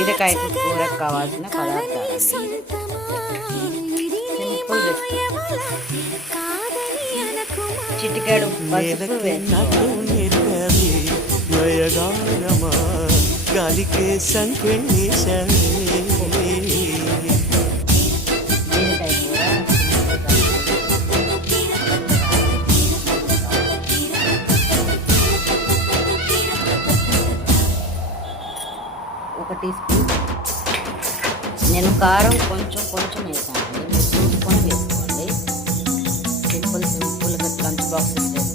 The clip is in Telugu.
బీరకాయ కూరకు కావాల్సిన పదార్థాలు సింపుల్ రెసిపీ. చిటికెడు పసుపు వేసుకోవాలి. గాలికే సంకెళ్ళేశావే బీరకాయ కూర ఒక టీ స్పూన్. నేను కారం కొంచెం కొంచెం వేసాను, మీరు చూసుకొని వేసుకోండి. సింపుల్గా లంచ్ బాక్సెస్